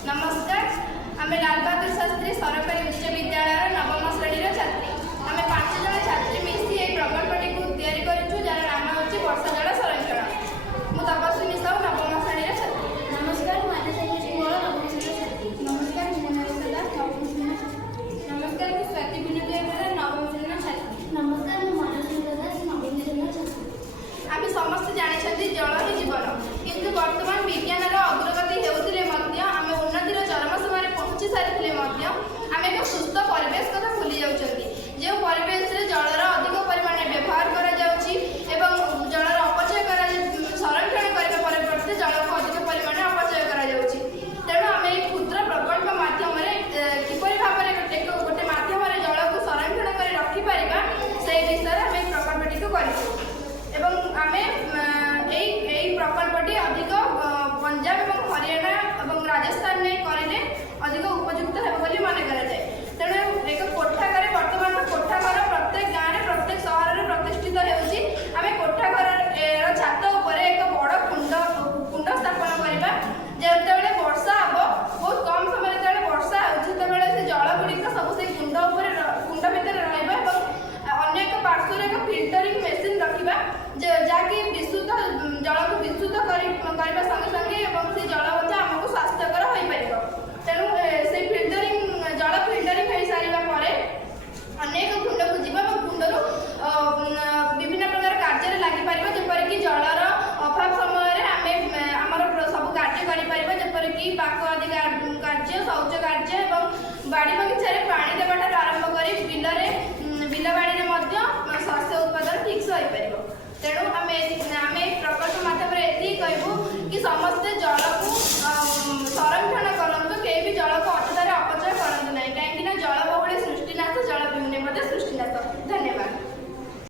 नमस्कार, आम लाल बहादुर शास्त्री सरकारी उच्च विद्यालय नवम श्रेणी छात्री। आम 5 जन छात्री मिसी ये प्रकल्पटी को तैयारी करूँ जार नाम हूँ वर्षा जल संरक्षण। मु तपस्विनी साहू नवम श्रेणी छात्री। नमस्कार, नवम श्रेणी छात्री। नमस्कार, नवम श्रेणी नमस्कार, स्वाति विनोदी नवम श्रेणी छात्री। नमस्कार, नवम श्रेणी छात्री। आम समस्त जानते जल ही जीवन, किंतु वर्तमान विज्ञान अग्रगति होते आम उन्नतिर चरम सीमार पहुँची सारी आम एक सुस्थ परिवेश कथा भूली जाऊँगी। जो परिवेश जलर अधिक परिमाण व्यवहार करा जलर अपचय संरक्षण करने परिवर्ते जल को अधिक परिमाण अपचय तेणु आम एक क्षुद्र प्रकल्प माध्यम किपरि भाव में गोटे माध्यम जल को संरक्षण कर रखिपर से विषय आम प्रकल्पटी को कर आम यही प्रकल्पटी अधिक पंजाब और हरियाणा और राजस्थान में करें अधिक उपयुक्त है मन कराए। तेणु एक कोठाघर बर्तमान कोठाघर प्रत्येक गाँव में प्रत्येक सहर में प्रतिष्ठित होम कोठाघर छात उपर एक बड़ कुंड स्थापन करवा जो वर्षा हम बहुत कम समय जो वर्षा होते जल गुड़िक सब से कुंड भितर रही एक पार्श्वर एक फिल्टरिंग मेसीन रखा जहाँकि विशुद्ध जल को विशुद्ध करने संगे संगे से जल आमको स्वास्थ्यकर हो पार। तेणु से फिल्टरिंग जल फिल्टरिंग हो सारापर अनेक कुंड को जीव कुंडर विभिन्न प्रकार कार्य लगिपर जपरिक जलर अभाव समय आमर सब कार्य करपरिक पाक आदि कार्य शौच कार्य और बाड़ी बगीचे पानी देवाठ आरंभ कर बिल बाड़ी शस्य उत्पादन ठीक से हो पार। तेणु आम प्रकल्प माध्यम ये कहूँ कि समस्ते जल को संरक्षण करूँ, कहीं भी जल को अत्यधारे अपचय करूँ ना, कहीं जल बहुल सृष्टिनाश जल विहुने सृष्टिनाश।